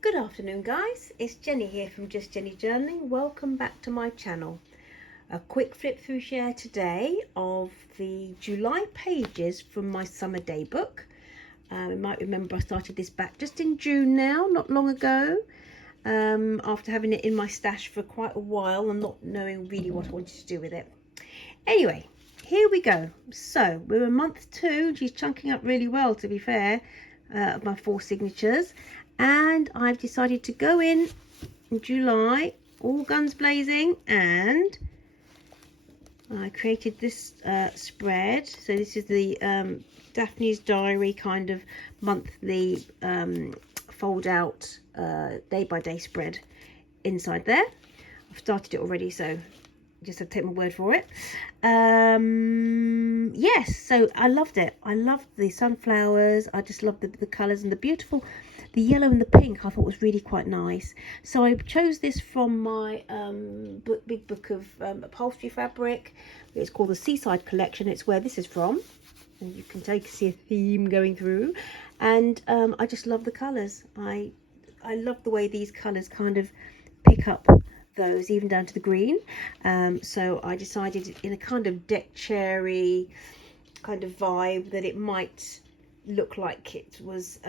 Good afternoon guys, it's Jenny here from Just Jenny Journaling. Welcome back to my channel. A quick flip through share today of the July pages from my summer day book. You might remember I started this back just in June now, not long ago, after having it in my stash for quite a while and not knowing really what I wanted to do with it. Anyway, here we go. So we're in month 2. She's chunking up really well, to be fair, of my 4 signatures. And I've decided to go in July, all guns blazing, and I created this spread. So this is the Daphne's Diary kind of monthly fold out day by day spread inside there. I've started it already, so just have to take my word for it. Yes, so I loved it. I loved the sunflowers. I just loved the colours and the yellow and the pink I thought was really quite nice. So I chose this from my big book of upholstery fabric. It's called the Seaside Collection. It's where this is from, and you can see a theme going through. And I just love the colours. I love the way these colours kind of pick up those, even down to the green. So I decided, in a kind of deck cherry kind of vibe, that it might look like it was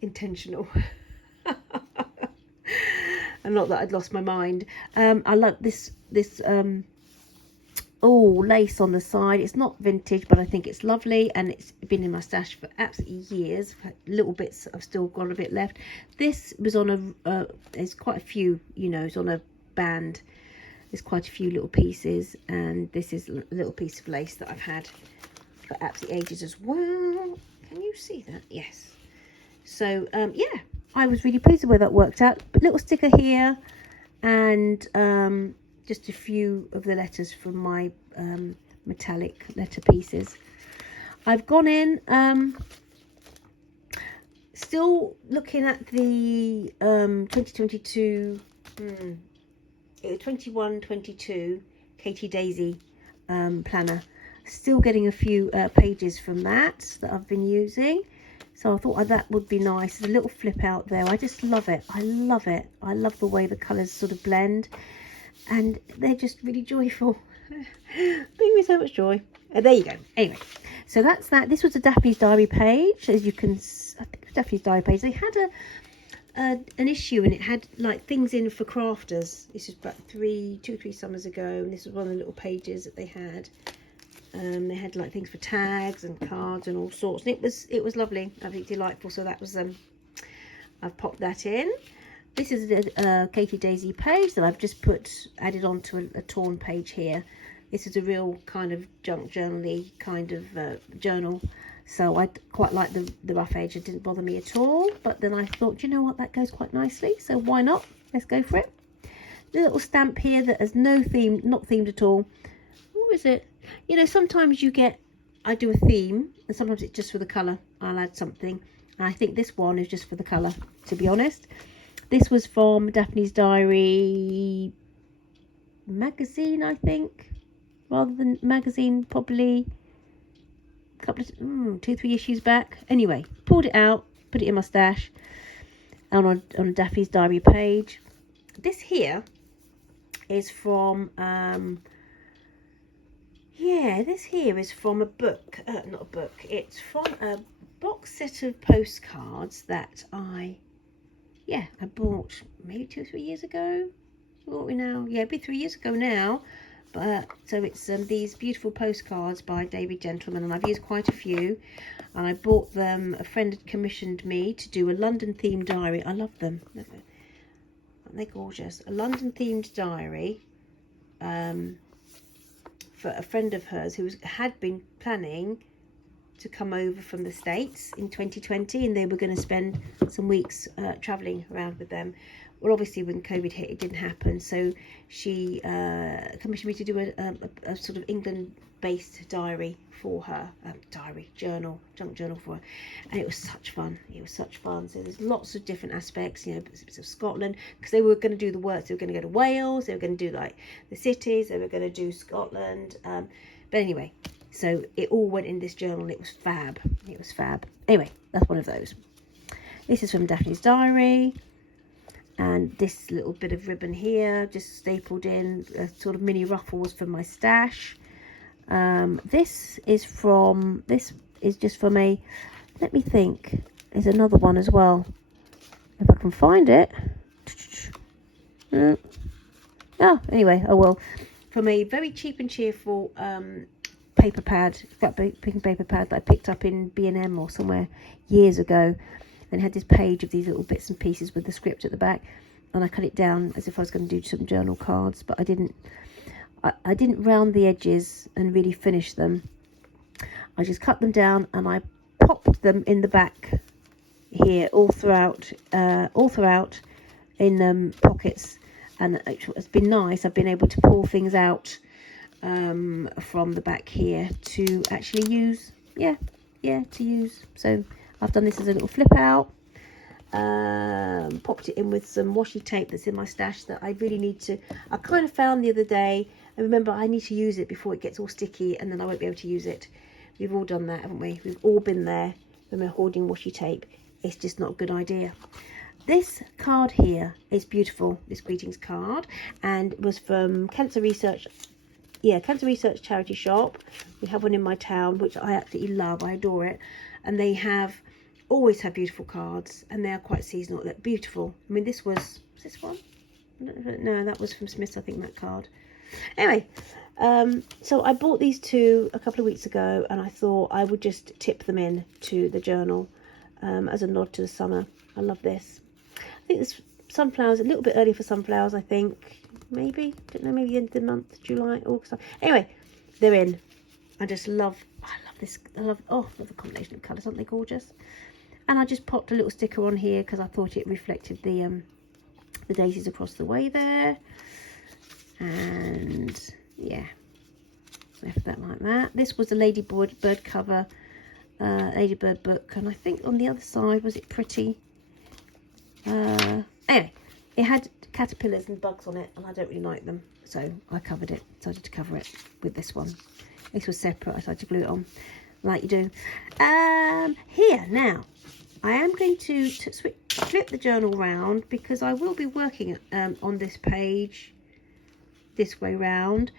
intentional. And not that I'd lost my mind. I love this lace on the side. It's not vintage, but I think it's lovely, and it's been in my stash for absolutely years. Little bits I've still got a bit left. This was on there's quite a few, you know, it's on a band. There's quite a few little pieces, and this is a little piece of lace that I've had for absolutely ages as well. Can you see that? Yes. So yeah, I was really pleased with the way that worked out. But little sticker here, and just a few of the letters from my metallic letter pieces. I've gone in, still looking at the 2022 21-22 Katie Daisy planner. Still getting a few pages from that I've been using. So I thought that would be nice. There's a little flip out there. I just love it. I love it. I love the way the colours sort of blend, and they're just really joyful. Bring me so much joy. There you go. Anyway, so that's that. This was a Daphne's Diary page. As you can, I think it was Daphne's Diary page. They had an issue, and it had like things in for crafters. This was about 2 or 3 summers ago, and this was one of the little pages that they had. They had like things for tags and cards and all sorts, and it was lovely, absolutely delightful. So that was I've popped that in. This is a Katie Daisy page that I've just added onto a torn page here. This is a real kind of junk journal-y kind of journal, so I quite like the rough edge. It didn't bother me at all. But then I thought, you know what, that goes quite nicely, so why not? Let's go for it. The little stamp here that has no theme, not themed at all. What is it? You know, sometimes I do a theme, and sometimes it's just for the colour. I'll add something. And I think this one is just for the colour, to be honest. This was from Daphne's Diary magazine, I think, rather than magazine, probably a couple of 2-3 issues back. Anyway, pulled it out, put it in my stash, and on Daphne's Diary page. This here is from this here is from a book, not a book, it's from a box set of postcards that I bought maybe 2 or 3 years ago. What are we now? Yeah, it'd be 3 years ago now. But so it's these beautiful postcards by David Gentleman, and I've used quite a few. And I bought them. A friend had commissioned me to do a London themed diary. I love them. Aren't they gorgeous? A London themed diary. For a friend of hers who had been planning to come over from the States in 2020, and they were going to spend some weeks travelling around with them. Well, obviously when COVID hit, it didn't happen, so she commissioned me to do a sort of England-based diary for her, junk journal for her, and it was such fun. It was such fun. So there's lots of different aspects, you know, bits of Scotland, because they were going to do the work. They were going to go to Wales, they were going to do like the cities, they were going to do Scotland, but anyway, so it all went in this journal. It was fab. It was fab. Anyway, that's one of those. This is from Daphne's Diary. And this little bit of ribbon here, just stapled in, sort of mini ruffles from my stash. This is just from a, let me think, there's another one as well, if I can find it. Oh, anyway, I will. From a very cheap and cheerful paper pad, that big paper pad that I picked up in B&M or somewhere years ago, and it had this page of these little bits and pieces with the script at the back, and I cut it down as if I was going to do some journal cards, but I didn't round the edges and really finish them. I just cut them down and I popped them in the back here all throughout in pockets, and it's been nice. I've been able to pull things out from the back here to actually use. To use. So I've done this as a little flip out, popped it in with some washi tape that's in my stash that I really need to, I kind of found the other day, and remember I need to use it before it gets all sticky and then I won't be able to use it. We've all done that, haven't we? We've all been there when we're hoarding washi tape. It's just not a good idea. This card here is beautiful, this greetings card, and it was from Cancer Research charity shop. We have one in my town, which I absolutely love. I adore it. And they always have beautiful cards, and they are quite seasonal. They're beautiful. I mean, this one? No, that was from Smith's, I think, that card. Anyway, so I bought these two a couple of weeks ago, and I thought I would just tip them in to the journal as a nod to the summer. I love this. I think this sunflowers, a little bit early for sunflowers, I think. Maybe, don't know, maybe the end of the month, July, August. Anyway, they're in. I love this. I love the combination of colours. Aren't they gorgeous? And I just popped a little sticker on here because I thought it reflected the daisies across the way there. And yeah, left that like that. This was a ladybird cover, ladybird book, and I think on the other side, was it pretty? Anyway, it had caterpillars and bugs on it, and I don't really like them, so I decided to cover it with this one. This was separate. I decided to glue it on like you do. Here now, I am going to flip the journal round because I will be working on this page this way round,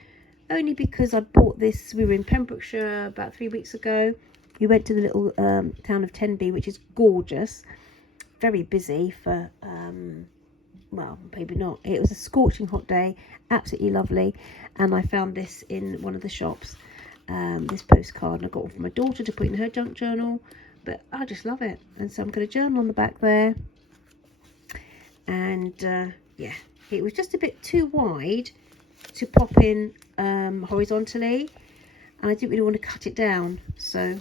only because I bought this. We were in Pembrokeshire about 3 weeks ago. We went to the little town of Tenby, which is gorgeous, very busy for well, maybe not. It was a scorching hot day, absolutely lovely, and I found this in one of the shops, this postcard, and I got one for my daughter to put in her junk journal, but I just love it. And so I'm going to journal on the back there, and yeah, it was just a bit too wide to pop in horizontally, and I didn't really want to cut it down, so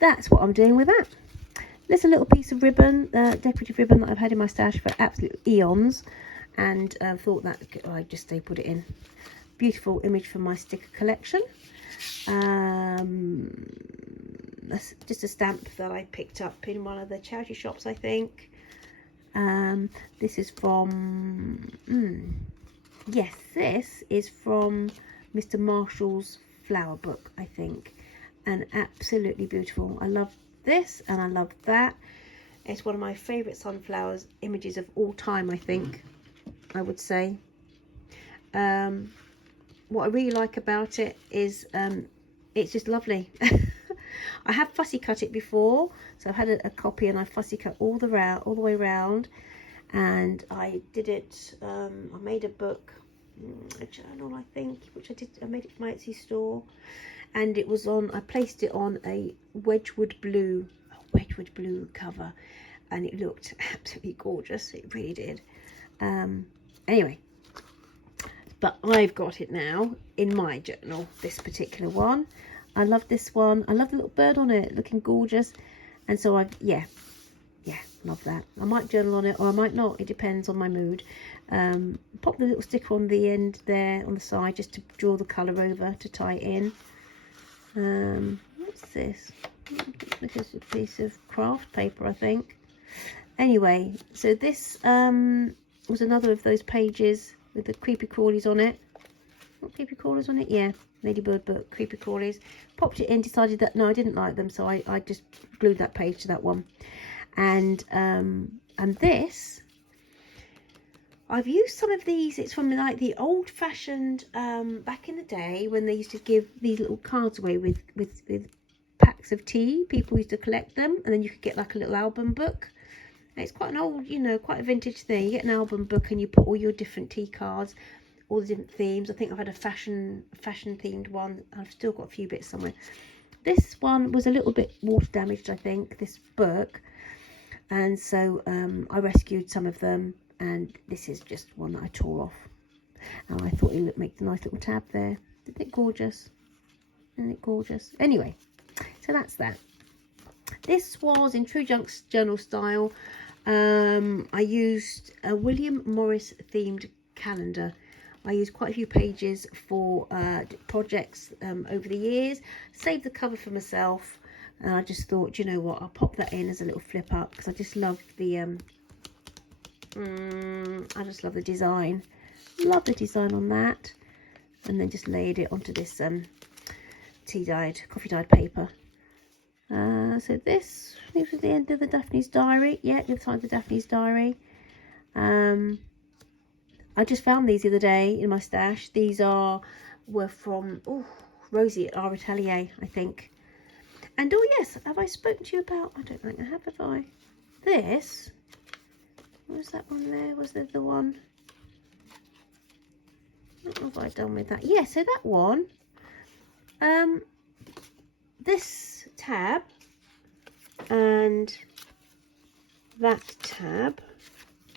that's what I'm doing with that. There's a little piece of ribbon, decorative ribbon that I've had in my stash for absolute eons, and thought that I just stapled it in. Beautiful image from my sticker collection. That's just a stamp that I picked up in one of the charity shops, I think. This is from, yes, this is from Mr. Marshall's flower book, I think, and absolutely beautiful. I love this and I love that. It's one of my favourite sunflowers images of all time, I think, I would say. What I really like about it is it's just lovely. I have fussy cut it before, so I've had a copy and I fussy cut all the way around, and I did it. I made a book, a journal, I think, which I made it for my Etsy store, and it was on. I placed it on a Wedgwood blue cover, and it looked absolutely gorgeous. It really did. Anyway, but I've got it now in my journal. This particular one. I love this one. I love the little bird on it, looking gorgeous. And so I've, yeah, love that. I might journal on it or I might not. It depends on my mood. Pop the little sticker on the end there on the side just to draw the colour over to tie it in. What's this? This is a piece of craft paper, I think. Anyway, so this was another of those pages with the creepy crawlies on it. What creepy crawlies on it? Yeah. Ladybird book, creepy crawlies. Popped it in, decided that no, I didn't like them, so I just glued that page to that one. And this I've used some of these. It's from like the old-fashioned back in the day when they used to give these little cards away with packs of tea. People used to collect them, and then you could get like a little album book. And it's quite an old, you know, quite a vintage thing. You get an album book and you put all your different tea cards, all the different themes. I think I've had a fashion themed one. I've still got a few bits somewhere. This one was a little bit water damaged, I think, this book, and so I rescued some of them, and this is just one that I tore off, and I thought it would make a nice little tab there. Isn't it gorgeous? Isn't it gorgeous? Anyway, so that's that. This was in true junk journal style. I used a William Morris themed calendar. I used quite a few pages for projects over the years. Saved the cover for myself, and I just thought, you know what, I'll pop that in as a little flip up because I just love the I just love the design. Love the design on that, and then just layered it onto this coffee dyed paper. So this was the end of the Daphne's Diary. Yeah, the time of the Daphne's Diary. I just found these the other day in my stash. These were from Rosie at Our Atelier, I think. And oh yes, have I spoken to you about? I don't think I have I? This. What was that one there? Was there the one? What have I done with that? Yeah, so that one. This tab and that tab.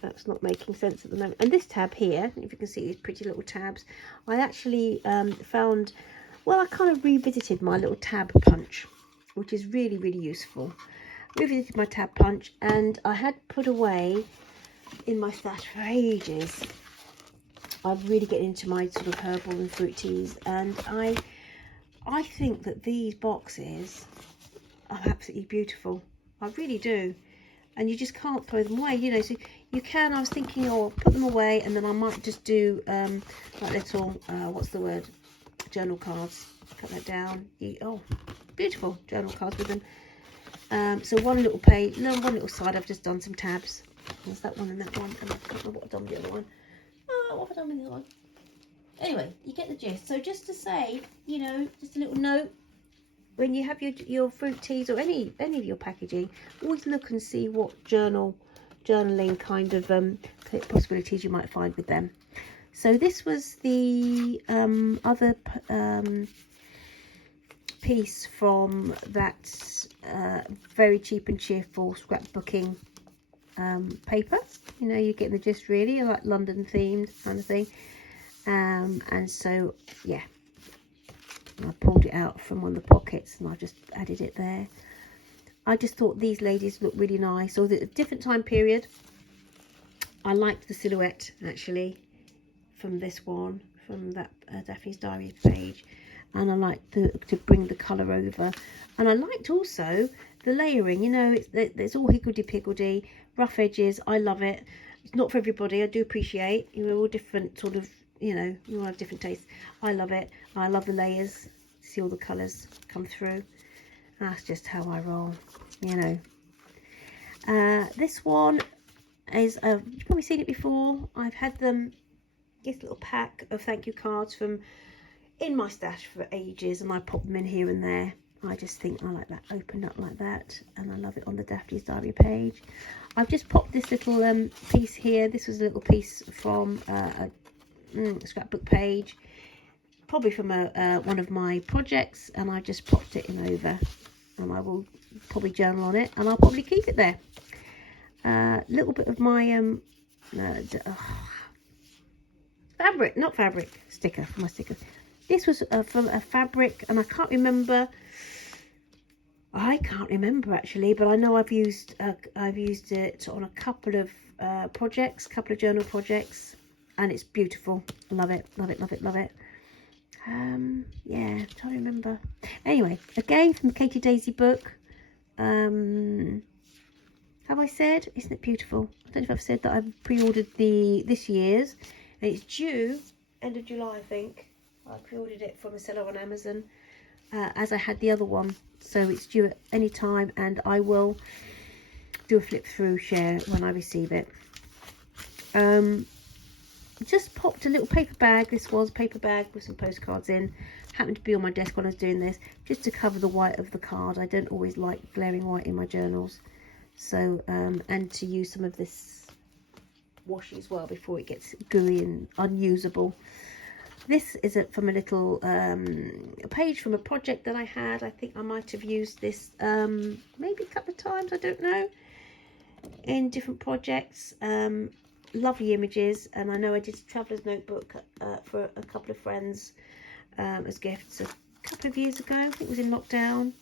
That's not making sense at the moment. And this tab here, if you can see these pretty little tabs, I actually found, well, I kind of revisited my little tab punch, which is really, really useful. Revisited my tab punch, and I had put away in my stash for ages. I'm really getting into my sort of herbal and fruit teas, and I think that these boxes are absolutely beautiful. I really do. And you just can't throw them away, you know. So you can, I was thinking, oh, I'll put them away, and then I might just do like little, what's the word, journal cards. Cut that down. Oh, beautiful journal cards with them. So one little page, no, one little side, I've just done some tabs. There's that one and that one, and I can't remember what I've done with the other one. Oh, what have I done with the other one? Anyway, you get the gist. So just to say, you know, just a little note. When you have your fruit teas or any of your packaging, always look and see what journaling kind of possibilities you might find with them. So this was the other piece from that very cheap and cheerful scrapbooking paper. You know, you're getting the gist really, like London themed kind of thing. And so, yeah. I pulled it out from one of the pockets and I just added it there. I just thought these ladies look really nice. Or the different time period. I liked the silhouette actually from this one, from that Daphne's Diary page, and I liked to bring the colour over. And I liked also the layering. You know, it's all higgledy-piggledy, rough edges. I love it. It's not for everybody. I do appreciate, you know, all different sort of, you know, you all have different tastes. I love it. I love the layers. See all the colours come through. That's just how I roll, you know. This one is, you've probably seen it before. I've had them, this little pack of thank you cards from in my stash for ages, and I pop them in here and there. I just think I like that opened up like that, and I love it on the Daphne's Diary page. I've just popped this little piece here. This was a little piece from a scrapbook page, probably from one of my projects, and I just popped it in over, and I will probably journal on it, and I'll probably keep it there. Little bit of my fabric, not fabric, sticker, for my sticker. This was from a fabric, and I can't remember actually, but I know I've used it on a couple of projects, couple of journal projects, and it's beautiful. Love it, love it, love it, love it. Yeah, I'm trying to remember. Anyway, again from the Katie Daisy book. Have I said? Isn't it beautiful? I don't know if I've said that I've pre-ordered this year's, and it's due end of July, I think. I pre-ordered it from a seller on Amazon, as I had the other one, so it's due at any time, and I will do a flip through share when I receive it. just popped a little paper bag. This was a paper bag with some postcards in. Happened to be on my desk when I was doing this, just to cover the white of the card. I don't always like glaring white in my journals. So, and to use some of this washi as well before it gets gooey and unusable. This is from a little a page from a project that I had. I think I might have used this maybe a couple of times, I don't know, in different projects. Lovely images, and I know I did a traveller's notebook for a couple of friends as gifts a couple of years ago. I think it was in lockdown,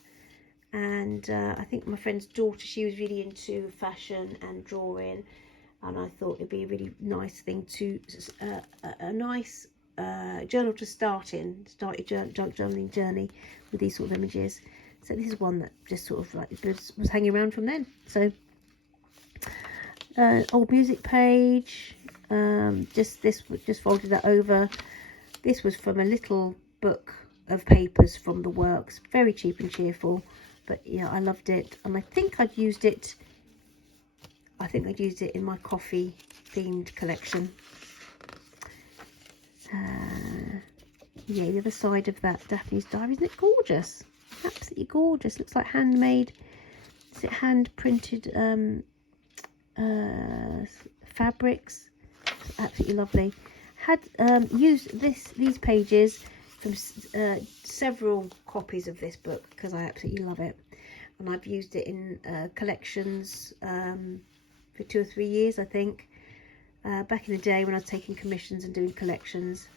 and I think my friend's daughter, she was really into fashion and drawing, and I thought it'd be a really nice thing to a nice journal to start your journaling journey with these sort of images. So this is one that just sort of like was hanging around from then. So old music page, just folded that over. This was from a little book of papers from the works, very cheap and cheerful, but yeah, I loved it, and I think I'd used it in my coffee themed collection. Yeah, the other side of that Daphne's Diary, isn't it gorgeous? Absolutely gorgeous. Looks like handmade, is it hand printed fabrics? Absolutely lovely. Had used these pages from several copies of this book because I absolutely love it, and I've used it in collections for 2 or 3 years, I think. Back in the day when I was taking commissions and doing collections.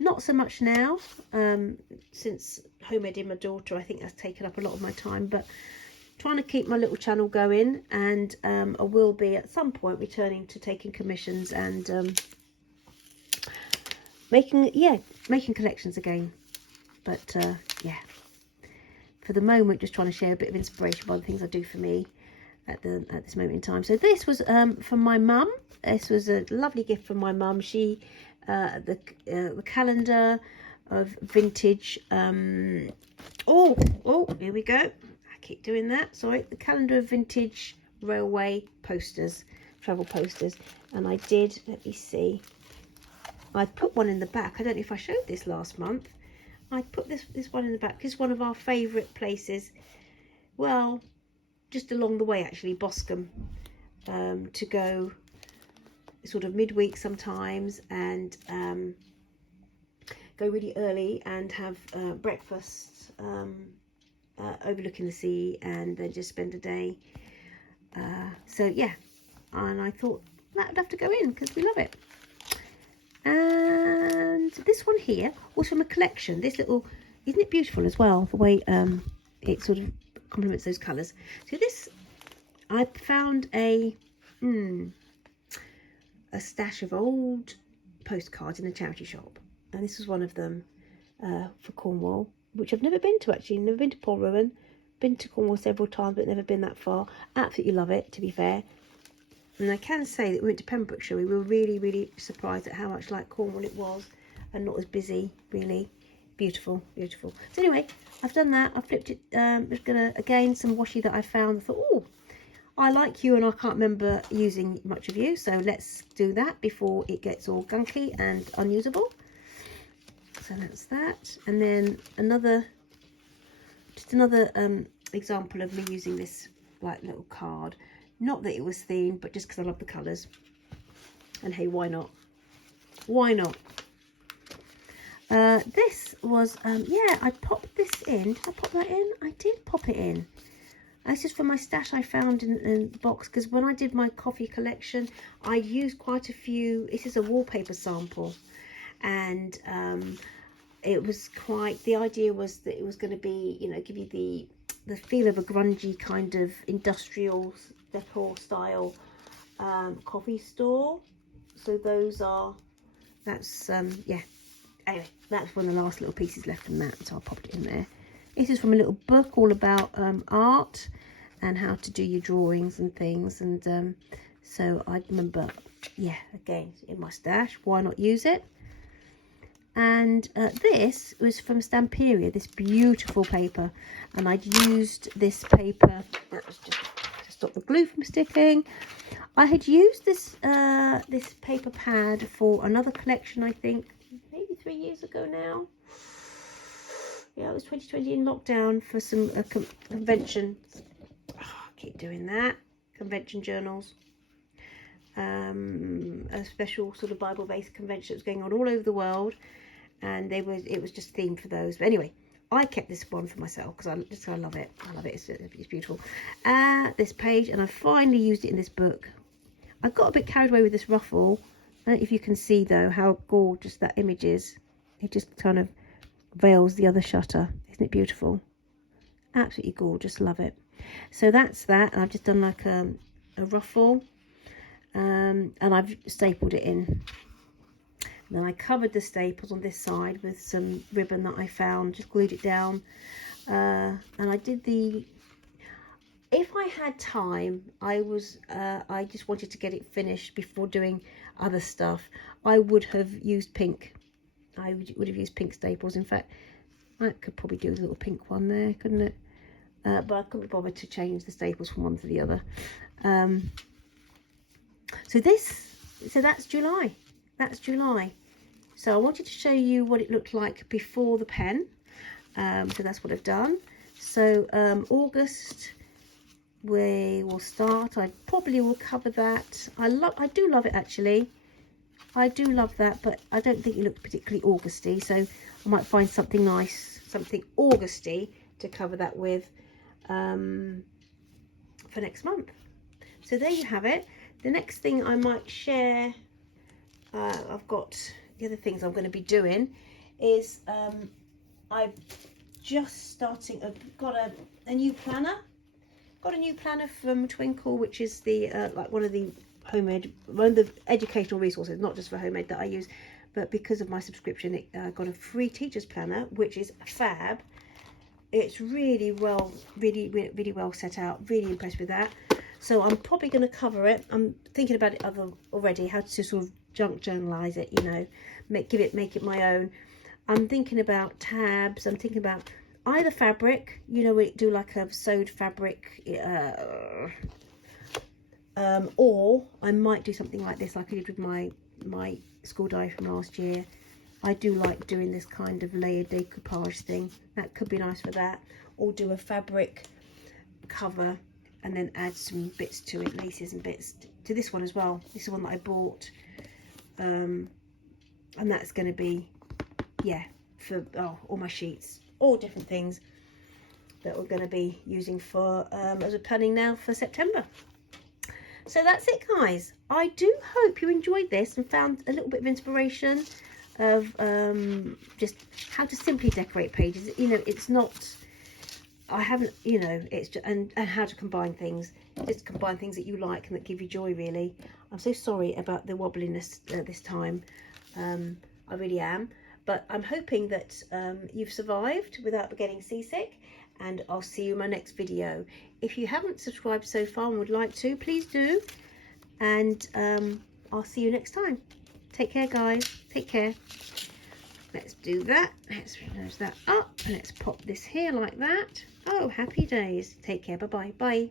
Not so much now, since homemaking my daughter. I think that's taken up a lot of my time, but trying to keep my little channel going, and I will be at some point returning to taking commissions and making collections again. But yeah, for the moment, just trying to share a bit of inspiration by the things I do for me at this moment in time. So this was from my mum. This was a lovely gift from my mum. She the calendar of vintage oh, here we go, I keep doing that, sorry. The calendar of vintage railway posters, travel posters, and I did, let me see, I put one in the back. I don't know if I showed this last month. I put this one in the back. This is one of our favourite places, well, just along the way actually, Boscombe, to go sort of midweek sometimes, and go really early and have breakfast overlooking the sea, and then just spend a day. So yeah, and I thought that would have to go in because we love it. And this one here was from a collection. This little, isn't it beautiful as well, the way it sort of complements those colours. So this, I found a stash of old postcards in a charity shop, and this was one of them for Cornwall, which I've never been to actually. Never been to Polruan. Been to Cornwall several times, but never been that far. Absolutely love it, to be fair. And I can say that we went to Pembrokeshire. We were really, really surprised at how much like Cornwall it was, and not as busy. Really beautiful, beautiful. So anyway, I've done that. I flipped it. I'm gonna, again, some washi that I found. I thought, oh, I like you, and I can't remember using much of you, so let's do that before it gets all gunky and unusable. So that's that. And then another example of me using this like little card. Not that it was themed, but just because I love the colours. And hey, why not? Why not? This was, yeah, I popped this in. Did I pop that in? I did pop it in. This is from my stash I found in the box, because when I did my coffee collection, I used quite a few. This is a wallpaper sample, and it was quite, the idea was that it was going to be, you know, give you the feel of a grungy kind of industrial decor style coffee store. So that's yeah, anyway, that's one of the last little pieces left from that, so I popped it in there. This is from a little book all about art and how to do your drawings and things, and so I remember, yeah, again, in my stash, why not use it? And this was from Stamperia, this beautiful paper, and I'd used this paper, that was just to stop the glue from sticking. I had used this this paper pad for another collection, I think, maybe 3 years ago now. Yeah, it was 2020 in lockdown for some convention. Oh, I keep doing that. Convention journals. A special sort of Bible-based convention that was going on all over the world, and it was just themed for those. But anyway, I kept this one for myself because I love it. I love it. It's beautiful. This page, and I finally used it in this book. I got a bit carried away with this ruffle. I don't know if you can see though how gorgeous that image is. It just kind of veils the other shutter. Isn't it beautiful? Absolutely gorgeous. Love it. So that's that. And I've just done like a ruffle, and I've stapled it in. And then I covered the staples on this side with some ribbon that I found, just glued it down, and I did the, if I had time, I just wanted to get it finished before doing other stuff. I would have used pink. I would have used pink staples. In fact, I could probably do a little pink one there, couldn't it? But I couldn't be bothered to change the staples from one to the other. So that's July. That's July. So I wanted to show you what it looked like before the pen. So that's what I've done. So August, we will start. I probably will cover that. I do love it actually. I do love that, but I don't think it looks particularly Augusty. So I might find something nice, something Augusty to cover that with for next month. So there you have it. The next thing I might share, I've got the other things I'm going to be doing is I'm just starting. I've got a new planner. Got a new planner from Twinkle, which is the like one of the educational resources, not just for homemade that I use, but because of my subscription, it got a free teacher's planner, which is fab. It's really well set out. Really impressed with that. So I'm probably going to cover it. I'm thinking about it already, how to sort of junk journalize it, you know, make it my own. I'm thinking about tabs. I'm thinking about either fabric, you know, we do like a sewed fabric, or I might do something like this, like I did with my school diary from last year. I do like doing this kind of layered decoupage thing. That could be nice for that. Or do a fabric cover and then add some bits to it, laces and bits to this one as well. This is one that I bought, and that's going to be, yeah, for all my sheets, all different things that we're going to be using for as a planning now for September. So that's it, guys. I do hope you enjoyed this and found a little bit of inspiration of just how to simply decorate pages. You know, it's not, I haven't, you know, it's just, and how to combine things. Just combine things that you like and that give you joy, really. I'm so sorry about the wobbliness this time. I really am. But I'm hoping that you've survived without getting seasick. And I'll see you in my next video. If you haven't subscribed so far and would like to, please do. And I'll see you next time. Take care, guys. Take care. Let's do that. Let's close that up. And let's pop this here like that. Oh, happy days. Take care. Bye-bye. Bye.